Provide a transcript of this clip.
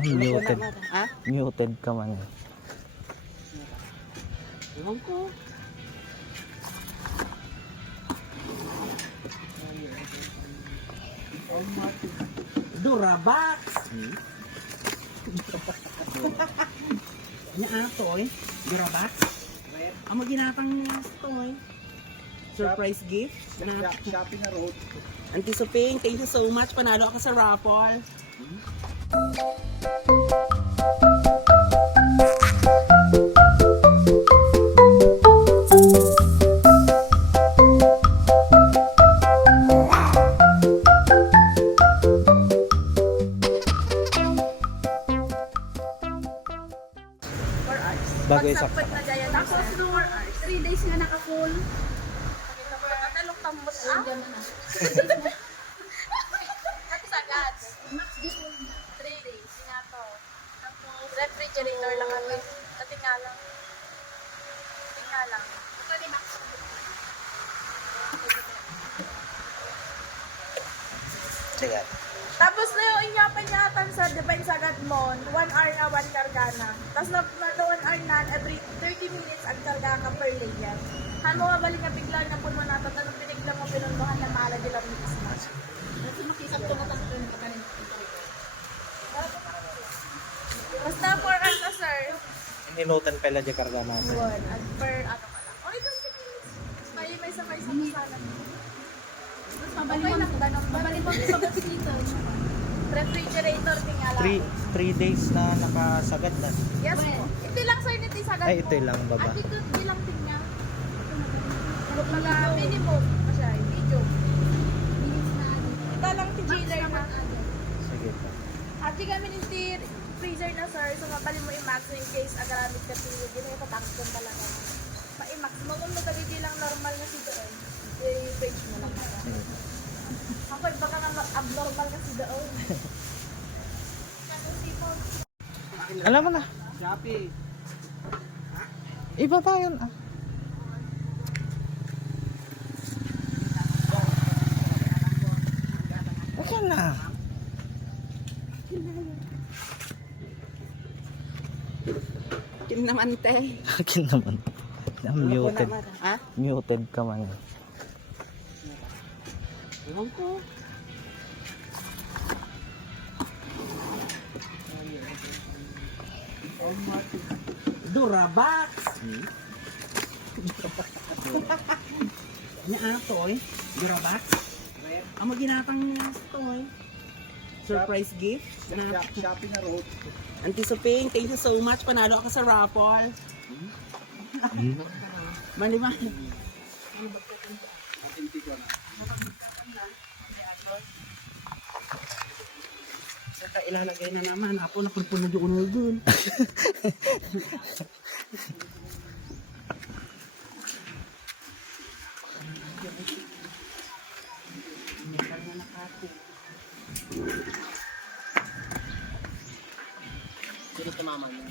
Muted. Muted ka man. Ewan ko. Durabox. Nya ato Durabox. Amo ginatang toy. Surprise gift. Shopping na road. Auntie Suping, thank you so much. Panalo ako sa raffle. Bagay sa Pagsapit na gaya. Tapos, 3 days nga naka-full. Nakalok tambot. Sagad. 3 days nga to. Tapos, refrigerator lang ako. Katinga lang. Katinga lang. Ito ni Max. Sige. Tapos na yung inyapanyatan sa Divine Sagad mo, 1 hour na 1 karga na. Tapos na 1 hour na, every 30 minutes ang karga ka per layer. Han mo mabalik na bigla na po mo natin, tanong pinigla mo pinunduhan na mahala nila mix na. Kasi makisap ko na tanong yung kakanin. Basta 4 hours na sir. Ininutan pala di karga natin. 1 at per ano ka lang. Okay, 20 minutes. Kaya may sabay sa masala. Okay lang, ganun. Babalik mo sa dito. Refrigerator tingala. 3 days na nakasagad na. Yes po. Ito lang sir, ito sagad Ay, ito lang baba. At ito lang tingna. Mga minimum. Masya, medium. Ito lang tijiler na. Sige po. At di kami ninti freezer na sir. So mabalin mo i-max in case agaramit ka tiyo. Hindi na ipatank ko talaga. Pa-i-max mo kung magkabiti lang normal na sito. I-fridge mo lang. Sige po. Ako baka nga abnormal kasi doon. Alam mo na. Shopee. Iba pa yun ah. Okay na. Kim naman te. Akin naman. Muted. Ha? Muted ka man. Ewan ko. Durabox. Nya ato Durabox. Amo ginatang toy. Surprise gift. Shopping na road. Auntie Suping, thank you so much. Panalo ako sa raffle. Mali. Saka ilalagay na naman. Ako napurpunod yung unol dun. Sino tumama niya?